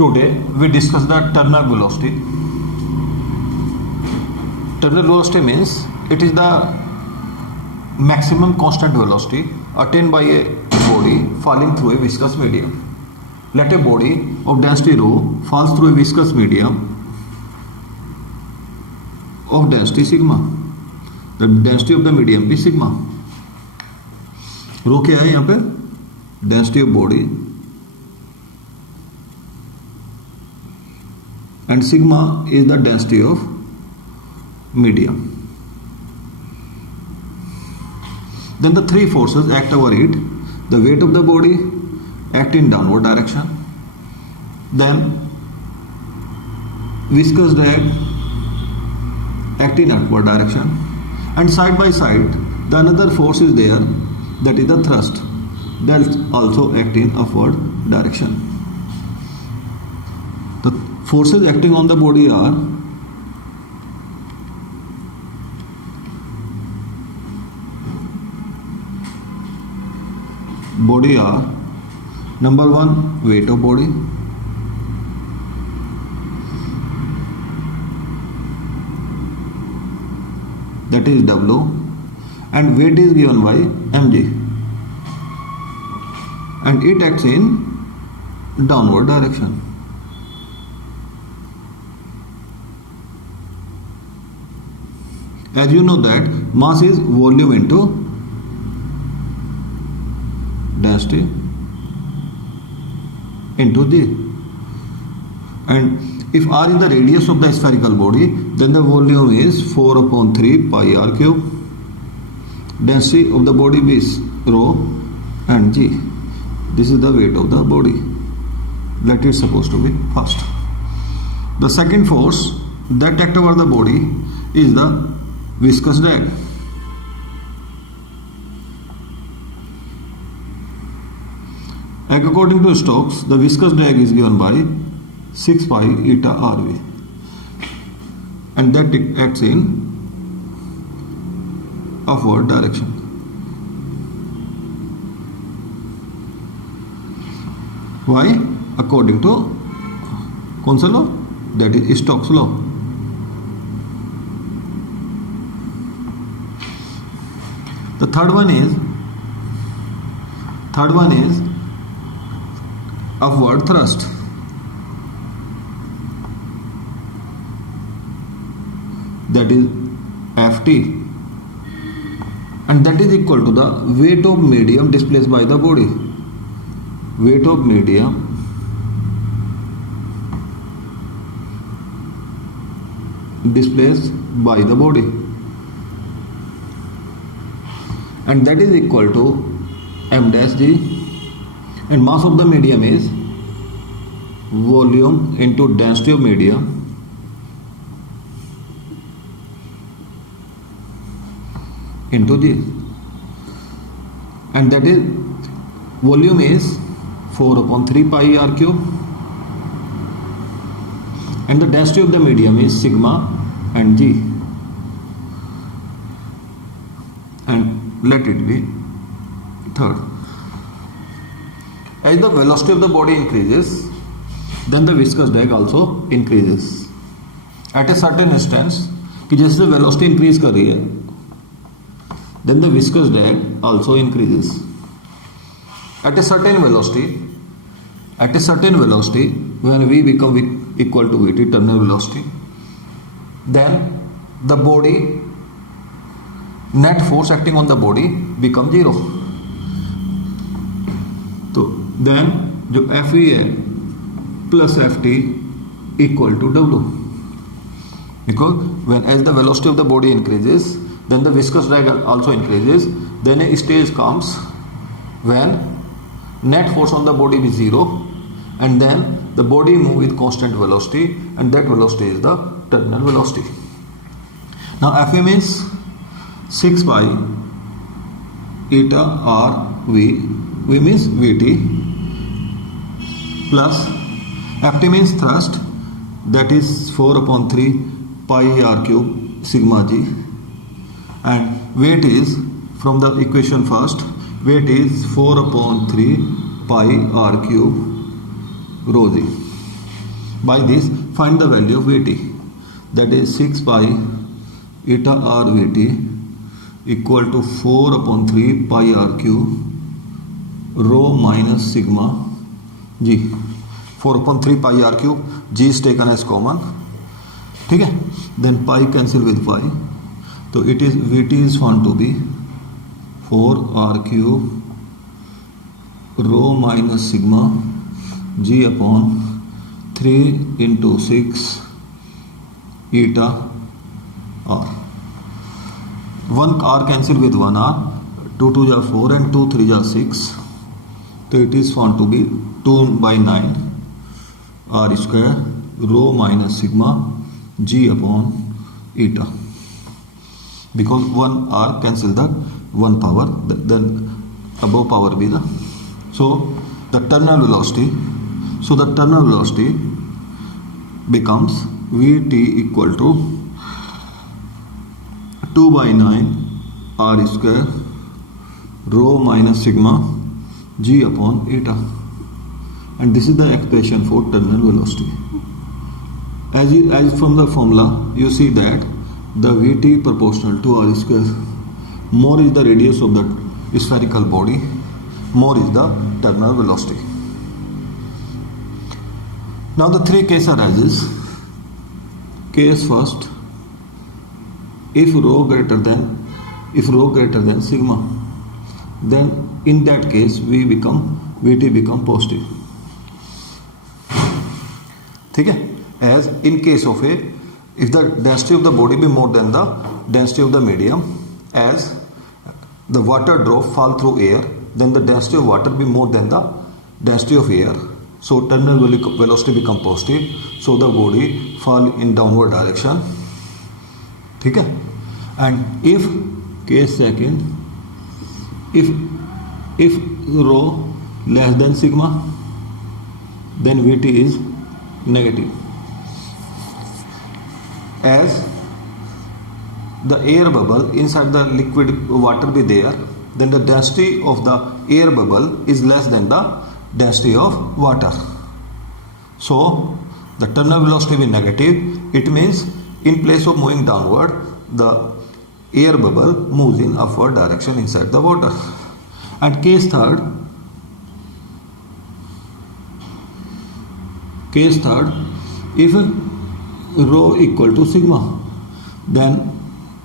Today we discuss the terminal velocity. Terminal velocity means it is the maximum constant velocity attained by a body falling through a viscous medium. Let a body of density rho falls through a viscous medium of density sigma. The density of the medium is sigma. Rho क्या है यहाँ पे? Density of body and sigma is the density of medium. Then the three forces act over it. The weight of the body act in downward direction. Then viscous drag act in upward direction. And side by side, the another force is there, that is the thrust, that also act in upward direction. The forces acting on the body are number one, weight of body, that is W, and weight is given by mg, and it acts in downward direction. As you know that mass is volume into density into G, and if r is the radius of the spherical body, then the volume is 4/3 pi r cube. Density of the body is rho and g. This is the weight of the body. That is supposed to be first. The second force that acts over the body is the viscous drag. According to Stokes, the viscous drag is given by 6 pi eta Rv, and that acts in upward direction. Why? According to कौन सा law? That is Stokes law. The third one is upward thrust. That is Ft, and that is equal to the weight of medium displaced by the body. Weight of medium displaced by the body, and that is equal to m dash g, and mass of the medium is volume into density of medium into G, and that is volume is 4/3 pi r cube, and the density of the medium is sigma and G, and let it be third. As the velocity of the body increases, then the viscous drag also increases. At a certain instance, कि जैसे velocity increase कर रही है, then the viscous drag also increases. At a certain velocity, when v become equal to vt, terminal velocity, then the body net force acting on the body become 0. तो then जो Fe है plus Ft equal to W, because when as the velocity of the body increases, then the viscous drag also increases. Then a stage comes when net force on the body is 0, and then the body move with constant velocity, and that velocity is the terminal velocity. Now Fe means 6 pi eta r v, v means Vt, plus Ft means thrust, that is 4/3 pi r cube sigma g, and weight is, from the equation first, weight is 4/3 pi r cube rho g. By this, find the value of Vt. That is 6 pi eta r Vt equal to 4 upon 3 pi r cube rho minus sigma g. 4 upon 3 pi r cube, g is taken as common. ठीक है, then pi cancel with pi, तो it is Vt is found to be 4 r cube rho minus sigma g upon 3 into 6 eta r. 1 r cancel with 1 r, 2 2 are 4 and 2 3 are 6, so it is found to be 2 by 9 r square rho minus sigma g upon eta, because 1 r cancel the 1 power, then above power be the, so the terminal velocity becomes Vt equal to 2 by 9 r square rho minus sigma g upon eta, and this is the expression for terminal velocity. As from the formula you see that the Vt proportional to r square, more is the radius of the spherical body, more is the terminal velocity. Now the three case arises. Case first, if rho greater than sigma, then in that case Vt become positive. ठीक है, as in case of a, if the density of the body be more than the density of the medium, as the water drop fall through air, then the density of water be more than the density of air, so terminal velocity become positive, so the body fall in downward direction. ठीक है, and if case second, if rho less than sigma, then Vt is negative, as the air bubble inside the liquid water be there, then the density of the air bubble is less than the density of water, so the terminal velocity be negative. It means in place of moving downward, the air bubble moves in upward direction inside the water. And case third, if rho equal to sigma, then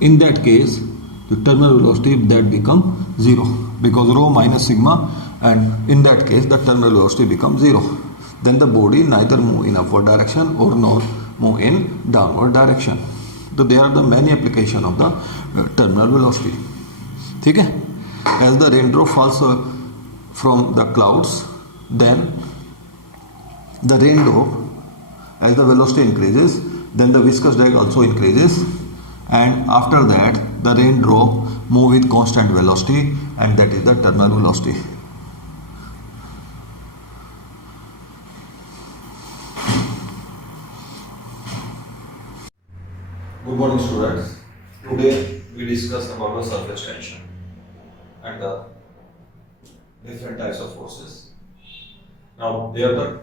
in that case the terminal velocity that become 0, because rho minus sigma, and in that case the terminal velocity becomes 0. Then the body neither move in upward direction or nor move in downward direction. So there are the many application of the terminal velocity. ठीक है, as the raindrop falls from the clouds, then the raindrop, as the velocity increases, then the viscous drag also increases, and after that the raindrop move with constant velocity, and that is the terminal velocity. Good morning, students. Today we discuss about the surface tension and the different types of forces. Now they are the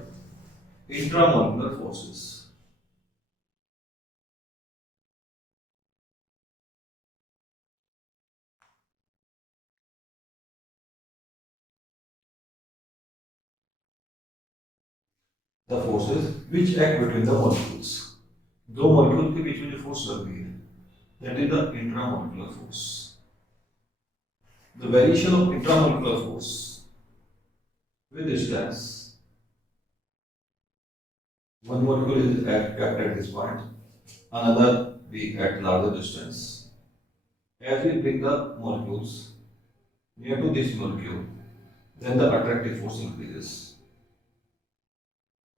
intramolecular forces. The forces which act between the molecules. दो molecule के बीच में जो force लग रही है, that is the intramolecular force. The variation of intramolecular force with distance. One molecule is kept at this point, another be at larger distance. As we bring the molecules near to this molecule, then the attractive force increases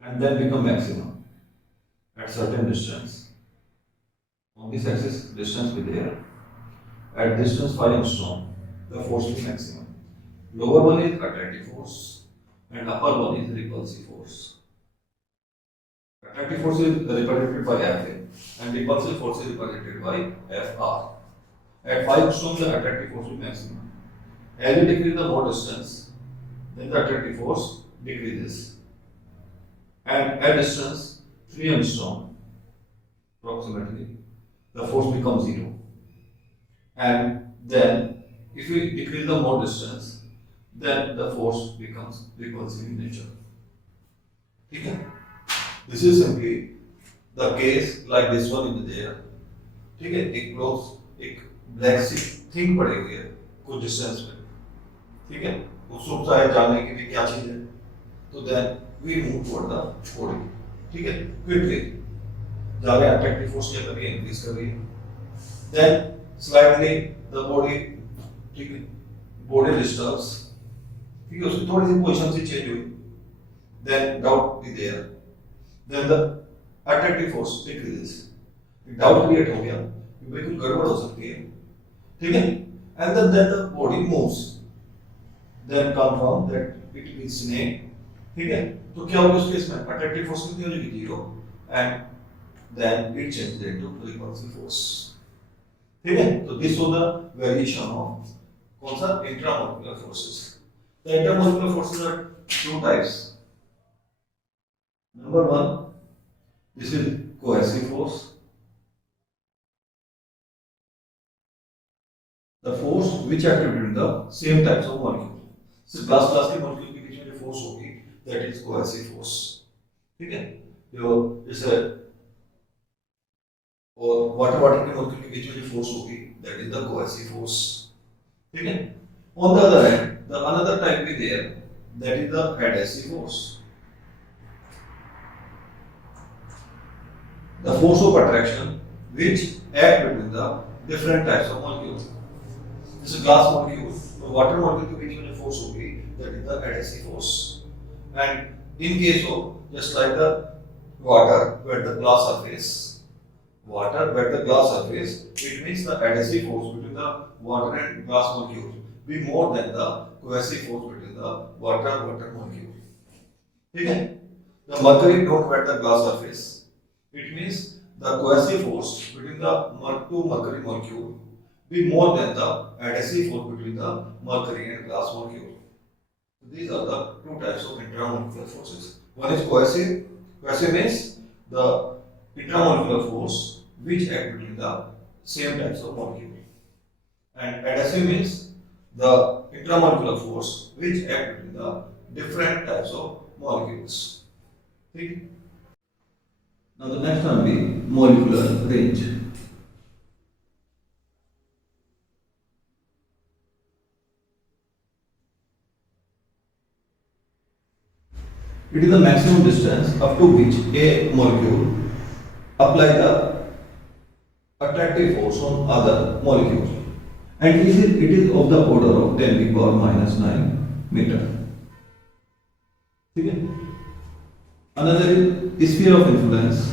and then become maximum at certain distance. On this axis, distance be there. At distance 5 angstrom, the force is maximum. Lower one is attractive force, and upper one is repulsive force. Attractive force is represented by Fa, and repulsive force is represented by Fr. At 5 angstrom, the attractive force is maximum. As we decrease the more distance, then the attractive force decreases. And at distance 3 angstrom approximately, the force becomes 0. And then if we decrease the more distance, then the force becomes repulsive in nature. Okay? This is simply the case like this one in the air. ठीक है, एक block एक black सी thing पड़ी हुई है कुछ distance पे, ठीक है, उत्सुकता है जानने की भी क्या चीज है, तो then we move toward the body, ठीक है, क्विकली जा रहे हैं, अट्रैक्टिव फोर्स क्या कर रही है, इंक्रीज कर रही है, देन स्लाइडली द बॉडी, ठीक है, बॉडी डिस्टर्ब्स, ठीक है, उसकी थोड़ी सी पोजीशन से चेंज हुई, then doubt be there, then the attractive force decreases, doubt create हो गया, बिल्कुल गड़बड़ हो सकती है, ठीक है, and then the body moves, then confirm that it means snake, ठीक है, तो क्या होगा उस केस में अट्रैक्टिव फोर्स कितनी हो जाएगी 0 and then it changes into repulsive force, ठीक है, तो this was the variation of कौन सा intramolecular forces. The intramolecular forces are two types. Number 1, this is cohesive force. The force which acted between the same types of molecule. So glass के molecule के बीच में जो force होगी, that is cohesive force. ठीक है? जो जैसे और water के molecule के बीच में जो force होगी, that is the cohesive force. ठीक है? On the other hand, the another type be there, that is the adhesive force. The force of attraction which act between the different types of molecules. जैसे glass molecule और water molecule के बीच में जो force होगी, that is the adhesive force. And in case of just like the water where the glass surface, water where the glass surface, it means the adhesive force between the water and glass molecule be more than the cohesive force between the water molecule. ठीक है? The mercury don't wet the glass surface. It means the cohesive force between the two mercury molecule be more than the adhesive force between the mercury and glass molecule. So these are the two types of intramolecular forces. One is cohesive. Cohesive means the intramolecular force which act between the same types of molecule. And adhesive means the intramolecular force which act between the different types of molecules. Okay? Now the next one will be molecular range. It is the maximum distance up to which a molecule apply the attractive force on other molecules, and it is of the order of 10 to the power minus 9 meter. ठीक है? Another is sphere of influence.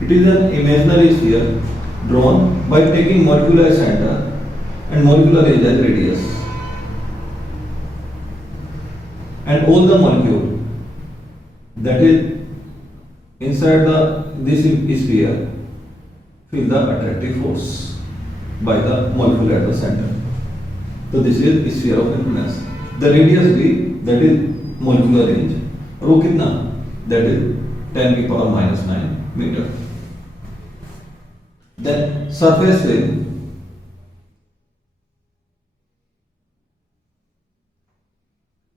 It is an imaginary sphere drawn by taking molecular center and molecular range as radius, and all the molecule that is inside this sphere feel the attractive force by the molecule at the center. So this is sphere of influence. The radius b, that is molecular range, और वो कितना, that is 10 to the power minus 9 meter. Then surface area,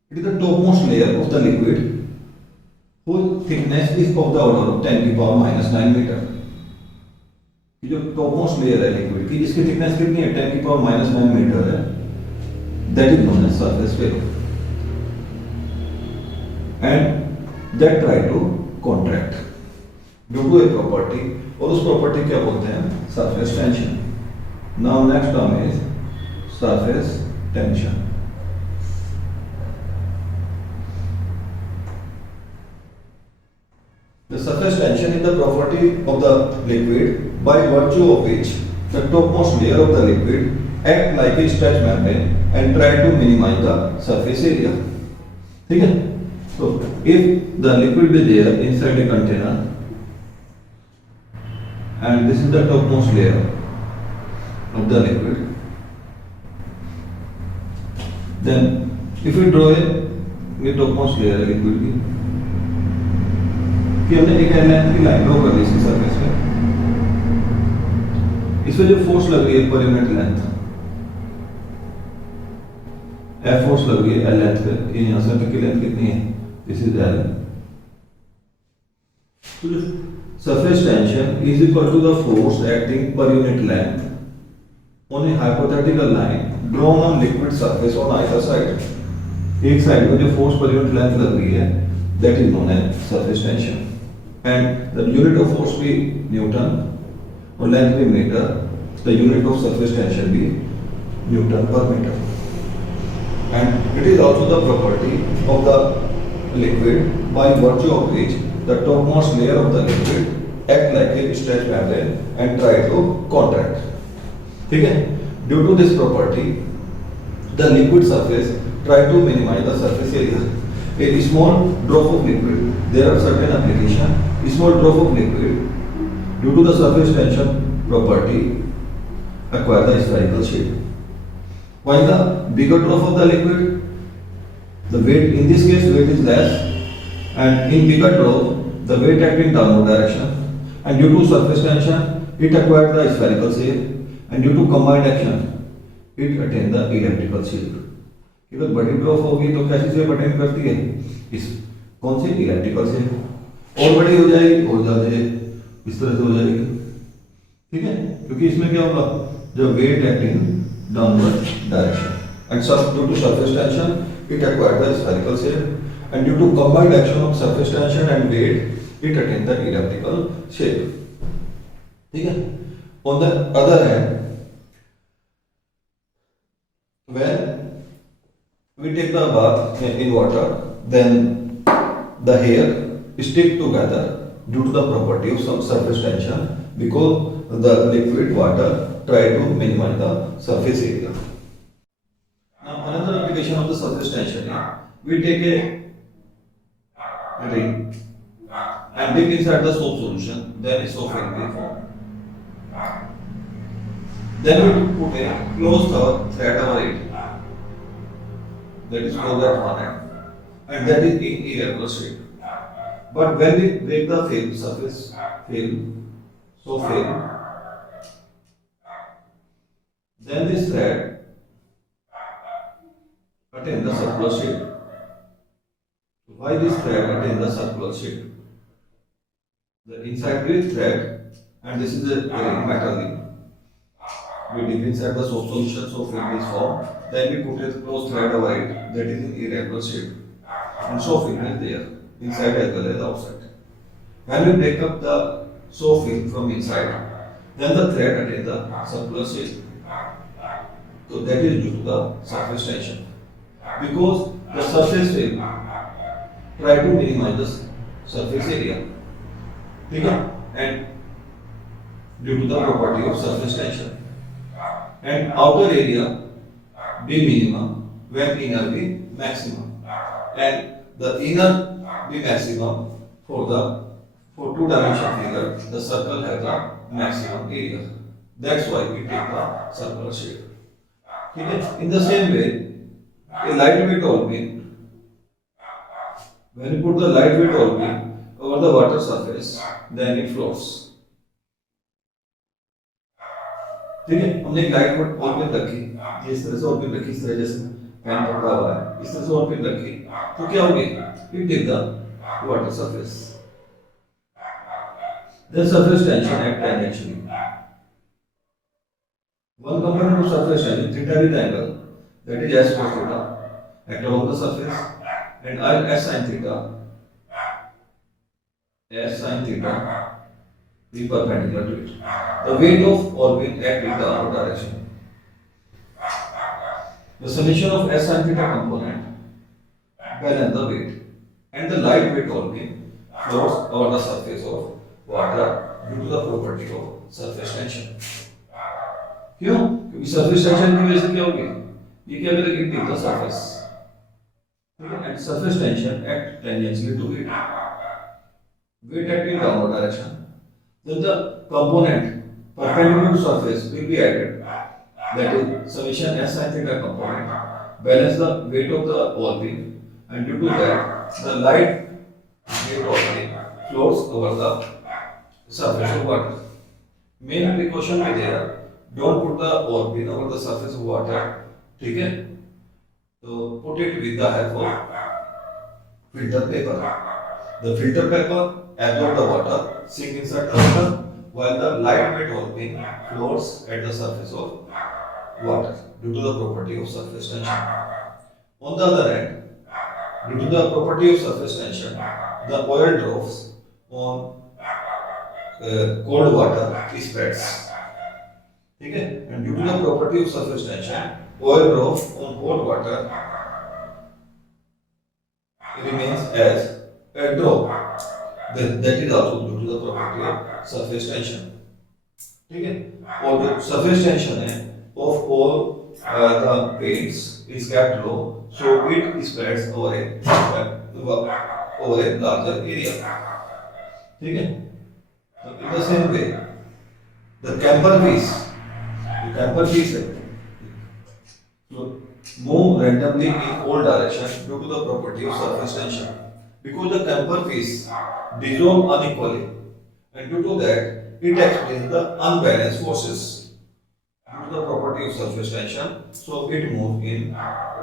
it is the topmost layer of the liquid whose thickness is of the order of 10 to the power minus 9 meter. ये जो topmost layer है liquid की, जिसकी thickness कितनी है, 10 to the power minus 9 meter है, that is known as surface area, and that try to contract due to a property, और उस प्रॉपर्टी क्या बोलते हैं, surface tension. Now next term is surface tension. The surface tension is the property of the liquid by virtue of which the topmost layer of the liquid act like a stretch membrane and try to minimize the surface area. ठीक है? So if the liquid be there inside a container, and this is the topmost layer of the liquid, then if you draw ये topmost layer है liquid की कि हमने एक length की line draw कर दी इसकी सरफेस पे, इस पे जो फोर्स लग रही है per unit length F force लग रही है L लेंथ पे, ये यहाँ से तक की लेंथ कितनी है, दिस इज L। तो surface tension is equal to the force acting per unit length on a hypothetical line drawn on liquid surface on either side। एक साइड में जो फोर्स पर यूनिट लेंथ लग रही है that is known as surface tension and the unit of force भी newton और length भी metre, the unit of surface tension भी newton per metre. And it is also the property of the liquid by virtue of which the topmost layer of the liquid act like a stretch membrane and try to contract। ठीक है, due to this property the liquid surface try to minimize the surface area। A small drop of liquid, there are certain application, small drop of liquid due to the surface tension property acquire the spherical shape, while the bigger drop of the liquid, the weight, in this case weight is less, and in bigger drop the weight acting downward direction, and due to surface tension it acquired the spherical shape, and due to combined action it attained the elliptical shape। कि तो बड़ी drop होगी तो कैसी shape attain करती है, इस कौन सी इलेक्ट्रिकल शेप, और बड़ी हो जाएगी और ज्यादा इस तरह से हो जाएगी। ठीक है, क्योंकि इसमें क्या होगा, जो weight acting downward direction and सब due to surface tension it acquired the spherical shape, and due to combined action of surface tension and weight it attained the elliptical shape। ठीक है, on the other hand when we take the bath in water then the hair stick together due to the property of some surface tension because the liquid water try to minimize the surface area। Now another application of the surface tension is we take a ring and dip inside the soap solution, then a soap will be formed, then we put a closed thread over it, that is called that one end, and that is in irregular shape। But when we break the film, surface film, so film, then this thread attain the circular shape। Why this thread attain the circular shape? The inside with thread, and this is a metal ring। We dip inside the soap solution, so film is formed, then we put a closed thread over it, that is in irregular shape, and soap film is there, inside as well as outside। When we break up the soap film from inside, then the thread attains the circular shape। So that is due to the surface tension, because the surface film try to minimize the surface area। ठीक है, and due to the property of surface tension, and outer area be minimum when inner be maximum, and the inner be maximum for two dimension figure, the circle has the maximum area, that's why we take the circular shape। ठीक है, in the same way a lightweight olefin, when you put the lightweight olefin over the water surface then it floats। ठीक है, हमने एक lightweight Alpino रखी, ये इस तरह से ऑलपिन रखी, इस तरह जैसे पेन पकड़ा हुआ है, इस तरह से ऑलपिन रखी, तो क्या होगी, it take the water surface, then surface tension act tangentially। One component of surface tension, theta with angle, that is S cos theta, act along the surface, and S sin theta, S sin theta be perpendicular to it। The weight of olefin act in the upward direction। The summation of S sin theta component balance the weight, and the lightweight olefin floats over the surface of water due to the property of surface tension। क्यों? क्योंकि surface tension की वजह से क्या होगी, ये क्या करेगी, tip the surface, and surface tension act tangentially to it, weight acting downward direction, then the component perpendicular to surface will be added, that is summation S sin theta component balance the weight of the ball peen, and due to that the light weight ball peen floats over the surface of water. Main precaution भी there, don't put the ball peen over the surface of water. ठीक है, तो put it with the help of filter paper. The filter paper absorb the water, sink inside the water, while the lightweight ball peen floats at the surface of water due to the property of surface tension. On the other hand, due to the property of surface tension, the oil drops on cold water spreads. ठीक है, and due to the property of surface tension, oil drops on cold water remains as a drop. That is also due to the property of surface tension. ठीक है, और जो surface tension है of all the paints is kept low, so it spreads over a larger area. ठीक है, so in the same way, the camber piece so move randomly in all directions due to the property of surface tension. Because the camber piece dissolve unequally, and due to that, it explains the unbalanced forces due to the property of surface tension. So it moves in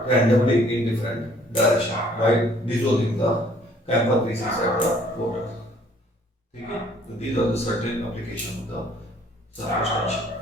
randomly in different direction by dissolving the camber piece inside the water. Okay? So these are the certain applications of the surface tension.